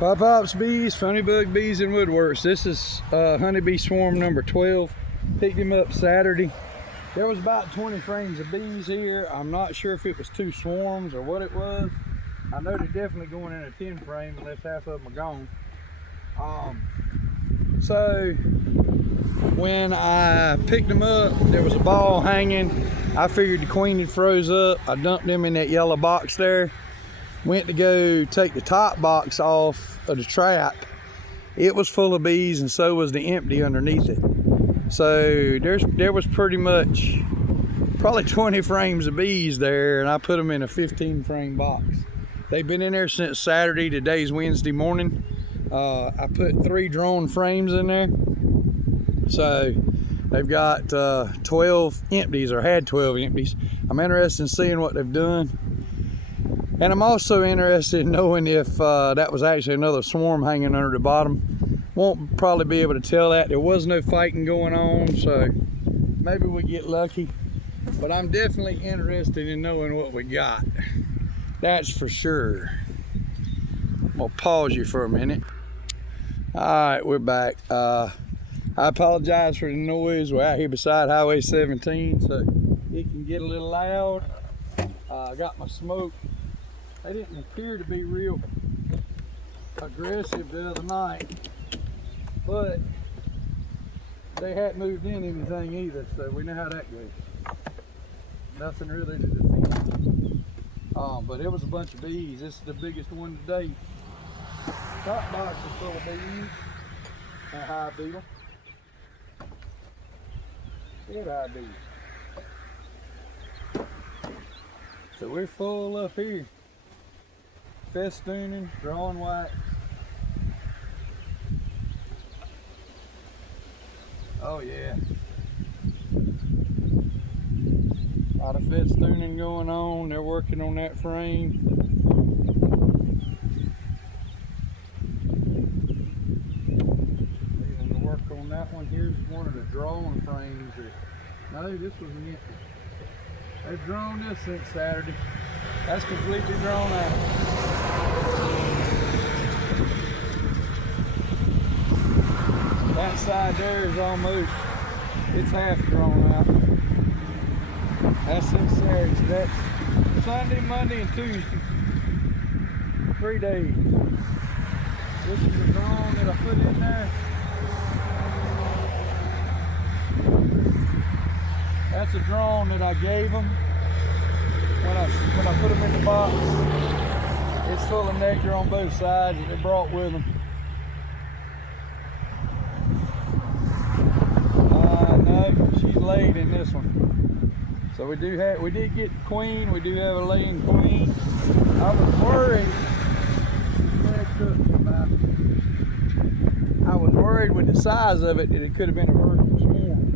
Pop-Pops bees, Funny Bug Bees and Woodworks. This is honeybee swarm number 12. Picked him up Saturday. There was about 20 frames of bees here. I'm not sure if it was 2 swarms or what it was. I know they're definitely going in a 10 frame unless half of them are gone. So when I picked them up, there was a ball hanging. I figured the queen had froze up. I dumped them in that yellow box there. Went to go take the top box off of the trap. It was full of bees and so was the empty underneath it. So there was pretty much probably 20 frames of bees there, and I put them in a 15 frame box. They've been in there since Saturday. Today's Wednesday morning. I put 3 drone frames in there. So they've got 12 empties, or had 12 empties. I'm interested in seeing what they've done. And I'm also interested in knowing if that was actually another swarm hanging under the bottom. Won't probably be able to tell that. There was no fighting going on, so maybe we get lucky. But I'm definitely interested in knowing what we got. That's for sure. I'm gonna pause you for a minute. All right, we're back. I apologize for the noise. We're out here beside Highway 17, so it can get a little loud. I got my smoke. They didn't appear to be real aggressive the other night, but they hadn't moved in anything either, so we know how that goes. Nothing really to defend. But it was a bunch of bees. This is the biggest one today. Top box is full of bees and hive beetle. Good hive bees. So we're full up here. Festooning, drawing wax. Oh yeah. A lot of festooning going on. They're working on that frame. They're going to work on that one. Here's one of the drawing frames. No, this was an empty. They've drawn this since Saturday. That's completely drawn out. That side there is almost, it's half drawn out. That's since Saturday. So that's Sunday, Monday, and Tuesday. 3 days. This is the drone that I put in there. That's a drone that I gave them when I put them in the box. It's full of nectar on both sides that they brought with them. No, she's laid in this one. So we did get the queen. We do have a laying queen. I was worried with the size of it that it could have been a virgin swarm.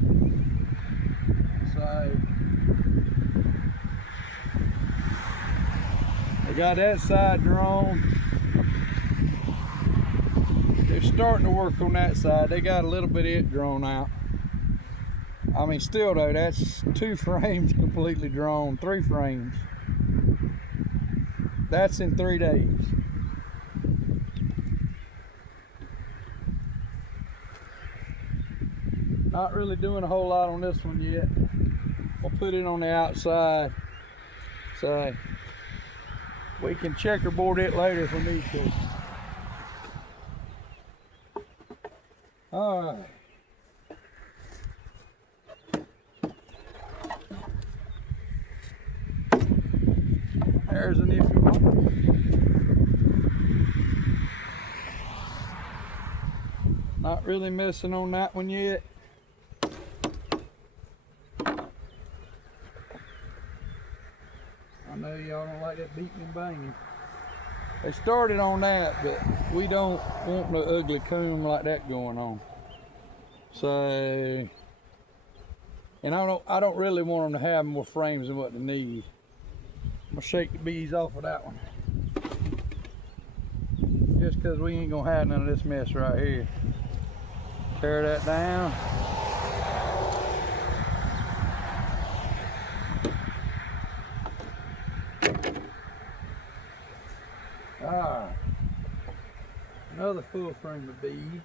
So we got that side drawn. They're starting to work on that side. They got a little bit of it drawn out. I mean, still though, that's 2 frames completely drawn, 3 frames. That's in 3 days. Not really doing a whole lot on this one yet. We'll put it on the outside. So we can checkerboard it later if we need to. All right. There's an iffy one. Not really messing on that one yet. I know y'all don't like that beating and banging. They started on that, but we don't want no ugly comb like that going on. So, and I don't really want them to have more frames than what they need. I'm gonna shake the bees off of that one. Just cause we ain't gonna have none of this mess right here. Tear that down. Alright. Another full frame of bees.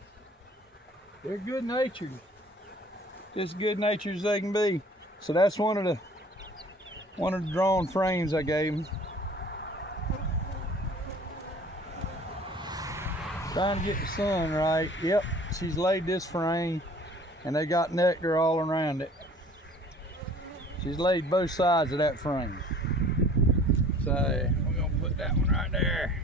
They're good natured. Just good natured as they can be. So that's one of the drawn frames I gave them. Trying to get the sun right. Yep, she's laid this frame and they got nectar all around it. She's laid both sides of that frame. So we're gonna put that one right there.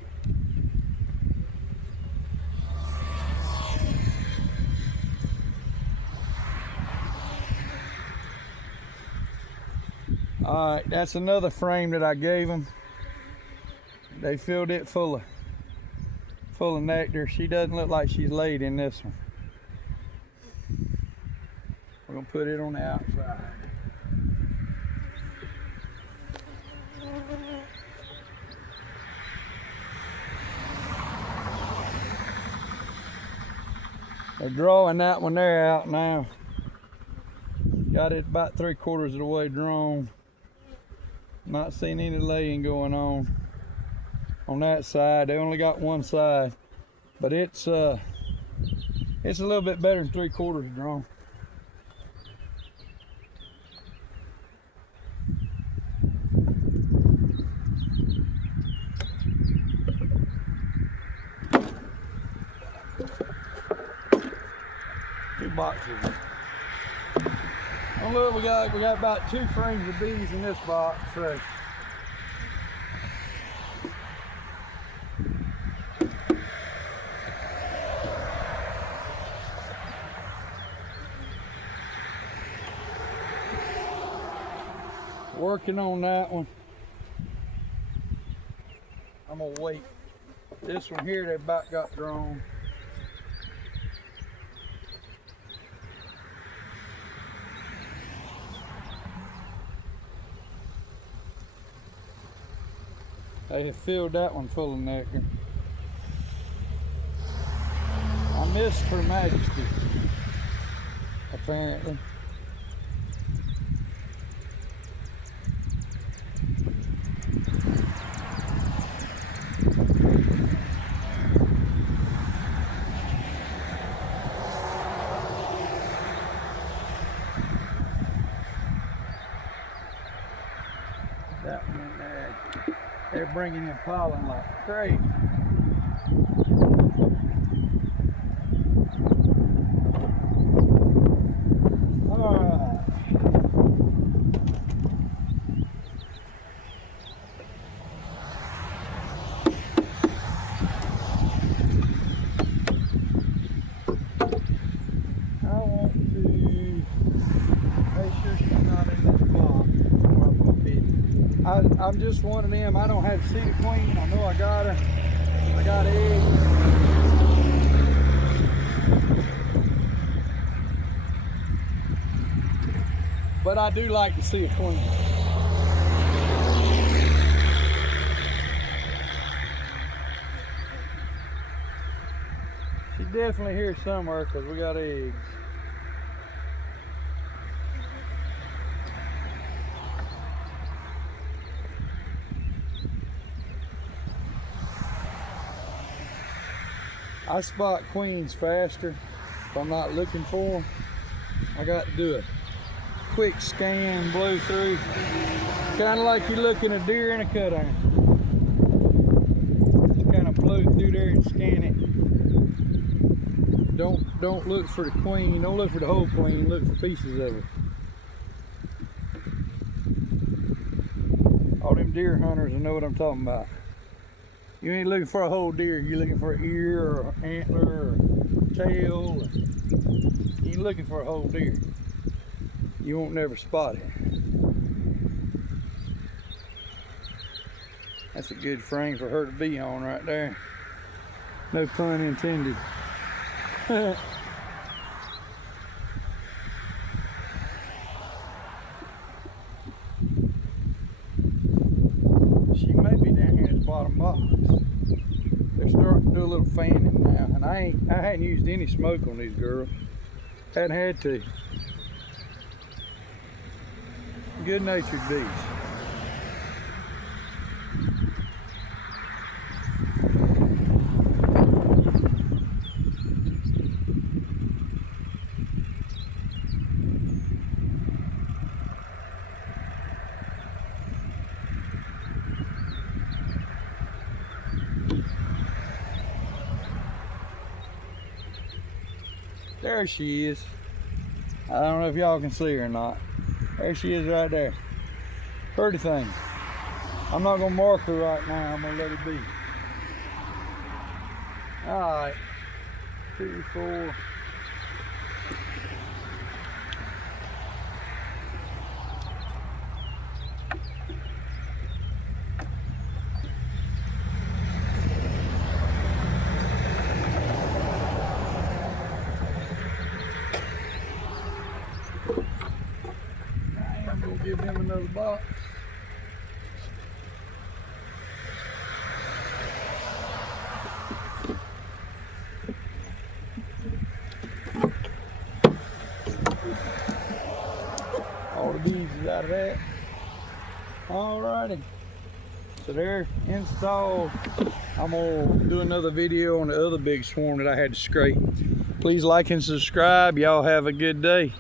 All right, that's another frame that I gave them. They filled it full of nectar. She doesn't look like she's laid in this one. We're gonna put it on the outside. They're drawing that one there out now. Got it about 3/4 of the way drawn. Not seeing any laying going on that side. They only got one side, but it's a little bit better than 3/4 drawn. Two boxes. Oh look, we got about 2 frames of bees in this box. So working on that one. I'm gonna wait. This one here, they about got drawn. They have filled that one full of nectar. I missed Her Majesty, apparently. That one in there. They're bringing in pollen like crazy. All right. I want to make sure she's not in this box before I put it. I'm just one of them. I don't have to see the queen. I know I got her. I got eggs. But I do like to see a queen. She's definitely here somewhere because we got eggs. I spot queens faster if I'm not looking for them. I got to do a quick scan, blow through. Kind of like you looking at a deer in a cut iron. Just kind of blow through there and scan it. Don't look for the queen. Don't look for the whole queen. Look for pieces of her. All them deer hunters will know what I'm talking about. You ain't looking for a whole deer. You're looking for an ear or an antler or tail. You ain't looking for a whole deer. You won't never spot it. That's a good frame for her to be on right there. No pun intended. She may be down here in the bottom box. They're starting to do a little fanning now, and I hadn't used any smoke on these girls. Hadn't had to. Good natured bees. There she is. I don't know if y'all can see her or not. There she is right there. Pretty thing. I'm not gonna mark her right now. I'm gonna let her be. All right. 2, 4. I'm gonna give him another box. All the bees is out of that. Alrighty. So they're installed. I'm gonna do another video on the other big swarm that I had to scrape. Please like and subscribe. Y'all have a good day.